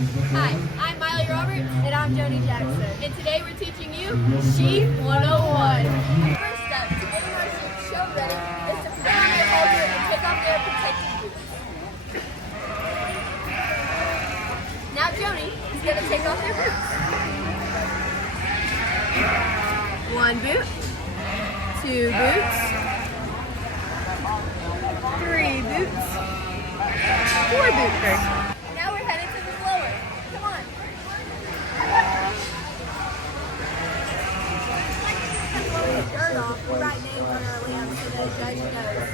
Hi, I'm Miley Roberts. And I'm Joni Jackson. And today we're teaching you Sheep 101. The first step to getting our sheep show ready is to put on their halter and take off their protective boots. Now Joni is going to take off their boots. 1 boot, 2 boots, 3 boots, 4 boots. Now we're headed to the blower. Come on. Blowing the shirt off, we'll write names on our lamp so the judge knows.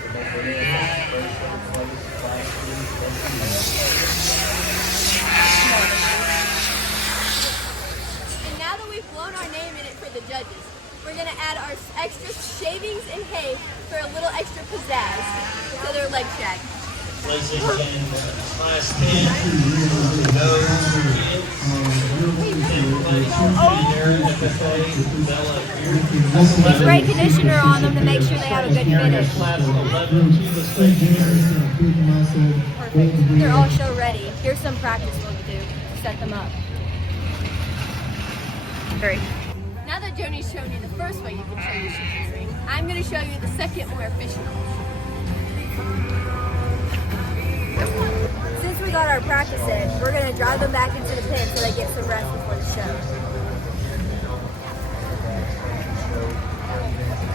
And now that we've blown our name in it for the judges, we're going to add our extra shavings and hay for a little extra pizzazz to their leg shag. Places can class 10, those We spray conditioner on them to make sure they have a good finish. Perfect. They're all show ready. Here's some practice we'll do to set them up. 3. Now that Joni's shown you the first way you can show your sheep in the ring, I'm going to show you the second, more efficient way. Since we got our practice in, we're going to drive them back into the pen so they get some rest before the show.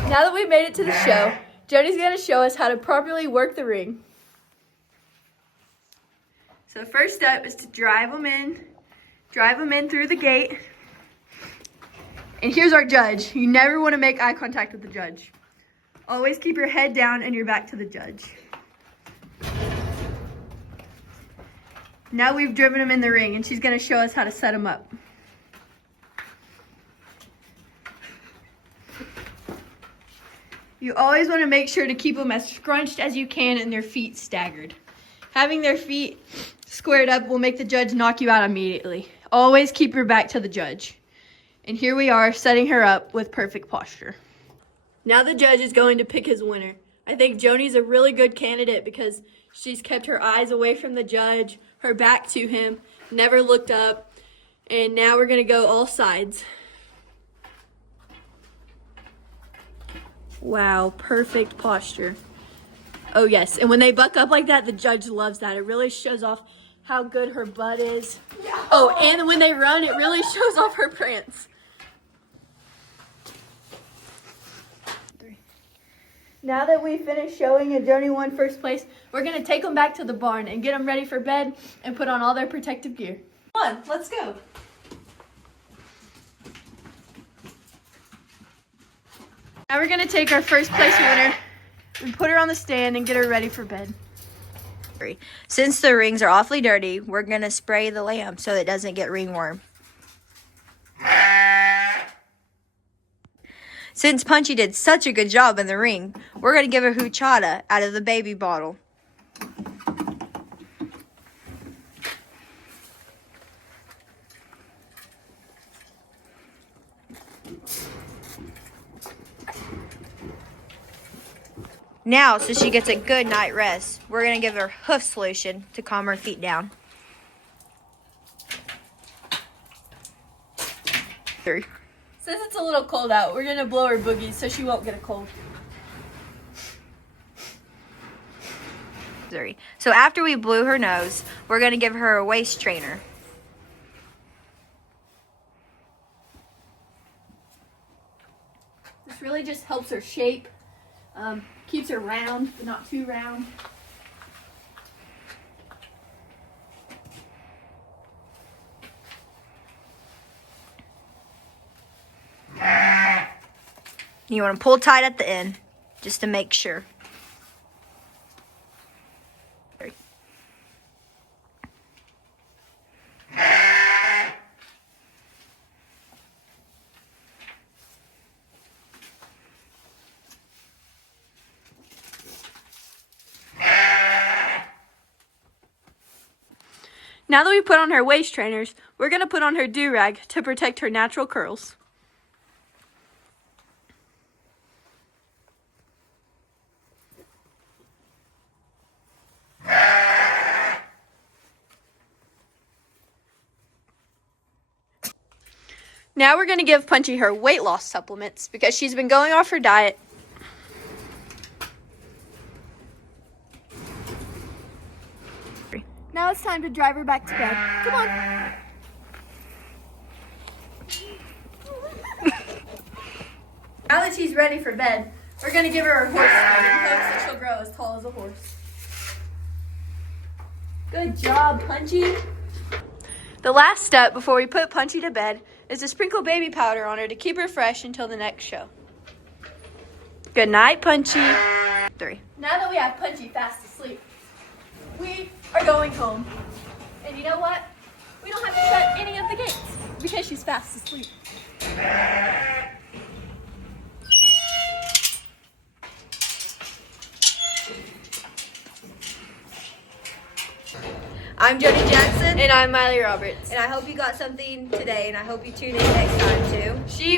Now that we've made it to the show, Joni's going to show us how to properly work the ring. So the first step is to drive them in through the gate. And here's our judge. You never want to make eye contact with the judge. Always keep your head down and your back to the judge. Now we've driven him in the ring and she's going to show us how to set him up. You always want to make sure to keep them as scrunched as you can and their feet staggered. Having their feet squared up will make the judge knock you out immediately. Always keep your back to the judge. And here we are setting her up with perfect posture. Now the judge is going to pick his winner. I think Joni's a really good candidate because she's kept her eyes away from the judge, her back to him, never looked up, and now we're going to go all sides. Wow, perfect posture. Oh yes, and when they buck up like that, the judge loves that. It really shows off how good her butt is. Oh, and when they run, it really shows off her prance. 3. Now that we finished showing and Joni won first place, we're going to take them back to the barn and get them ready for bed and put on all their protective gear. Come on, let's go. Now we're going to take our first place winner and put her on the stand and get her ready for bed. Since the rings are awfully dirty, we're going to spray the lamb so it doesn't get ringworm. Since Punchy did such a good job in the ring, we're going to give her huchata out of the baby bottle. Now, so she gets a good night rest, we're going to give her hoof solution to calm her feet down. 3. Since it's a little cold out, we're going to blow her boogies so she won't get a cold. 3. So after we blew her nose, we're going to give her a waist trainer. This really just helps her shape, keeps her round, but not too round. You want to pull tight at the end, just to make sure. 3. Now that we put on her waist trainers, we're going to put on her do-rag to protect her natural curls. Now we're going to give Punchy her weight loss supplements because she's been going off her diet. Now it's time to drive her back to bed. Come on. Now that she's ready for bed, we're going to give her a horse ride in hopes that she'll grow as tall as a horse. Good job, Punchy. The last step before we put Punchy to bed is to sprinkle baby powder on her to keep her fresh until the next show. Good night, Punchy. 3. Now that we have Punchy fast asleep, we are going home. And you know what? We don't have to shut any of the gates because she's fast asleep. I'm Joni Jackson. And I'm Miley Roberts. And I hope you got something today, and I hope you tune in next time too. She